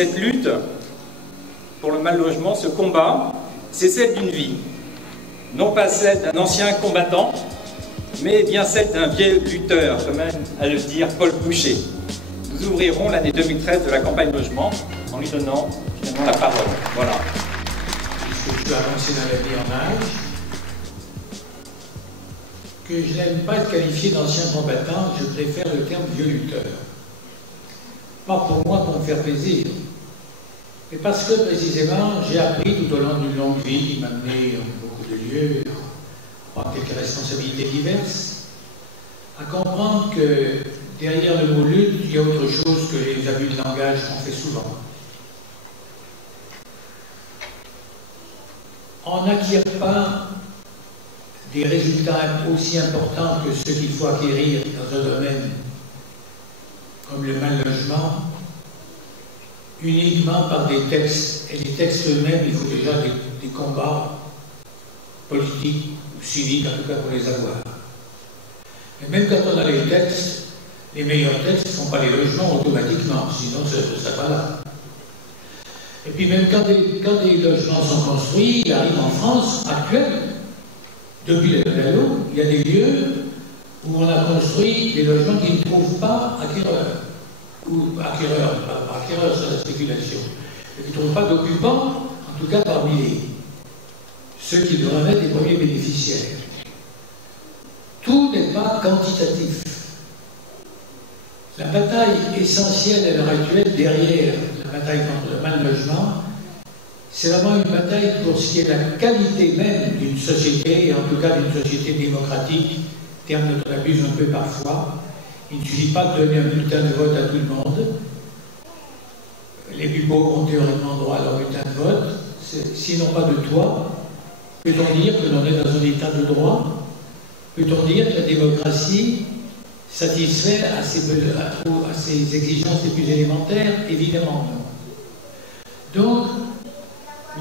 cette lutte pour le mal-logement, ce combat, c'est celle d'une vie. Non pas celle d'un ancien combattant, mais bien celle d'un vieux lutteur, comme aime à le dire Paul Boucher. Nous ouvrirons l'année 2013 de la campagne logement en lui donnant finalement la parole. Voilà. Puisque tu as avancé dans la vie en âge, que je n'aime pas être qualifié d'ancien combattant, je préfère le terme vieux lutteur. Pas pour moi, pour me faire plaisir, mais parce que précisément j'ai appris tout au long d'une longue vie qui m'a mené en beaucoup de lieux, à prendre quelques responsabilités diverses, à comprendre que derrière le mot lutte, il y a autre chose que les abus de langage qu'on fait souvent. On n'acquiert pas des résultats aussi importants que ceux qu'il faut acquérir dans un domaine comme le mal-logement uniquement par des textes. Et les textes eux-mêmes, il faut déjà des combats politiques ou civiques, en tout cas pour les avoir. Et même quand on a les textes, les meilleurs textes ne font pas les logements automatiquement, sinon ça ne serait pas là. Et puis même quand des logements sont construits, il arrive en France actuelle, depuis le Gallo, il y a des lieux où on a construit des logements qui ne trouvent pas acquéreurs, ou acquéreurs, pas acquéreurs, c'est la spéculation, et qui ne trouvent pas d'occupants, en tout cas parmi ceux qui devraient être les premiers bénéficiaires. Tout n'est pas quantitatif. La bataille essentielle à l'heure actuelle derrière la bataille contre le mal-logement, c'est vraiment une bataille pour ce qui est la qualité même d'une société, et en tout cas d'une société démocratique, terme dont on abuse un peu parfois. Il ne suffit pas de donner un bulletin de vote à tout le monde. Les plus pauvres ont théoriquement droit à leur bulletin de vote. S'ils n'ont pas de toit, peut-on dire que l'on est dans un état de droit? Peut-on dire que la démocratie satisfait à ses exigences les plus élémentaires? Évidemment non. Donc,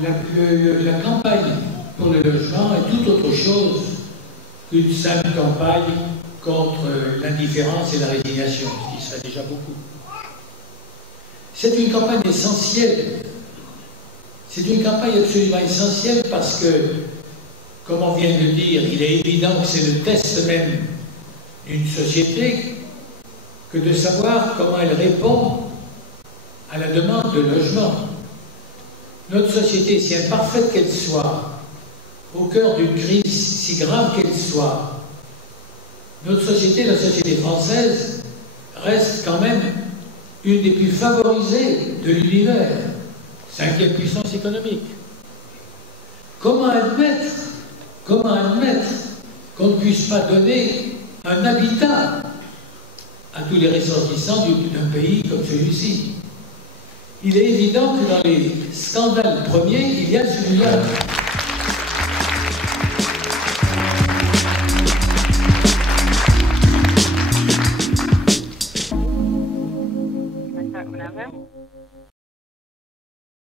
la campagne pour le logement est tout autre chose qu'une simple campagne contre l'indifférence et la résignation, ce qui serait déjà beaucoup. C'est une campagne essentielle. C'est une campagne absolument essentielle parce que, comme on vient de le dire, il est évident que c'est le test même d'une société que de savoir comment elle répond à la demande de logement. Notre société, si imparfaite qu'elle soit, au cœur d'une crise si grave qu'elle soit, notre société, la société française, reste quand même une des plus favorisées de l'univers, 5e puissance économique. Comment admettre qu'on ne puisse pas donner un habitat à tous les ressortissants d'un pays comme celui-ci? Il est évident que dans les scandales premiers, il y a celui-là.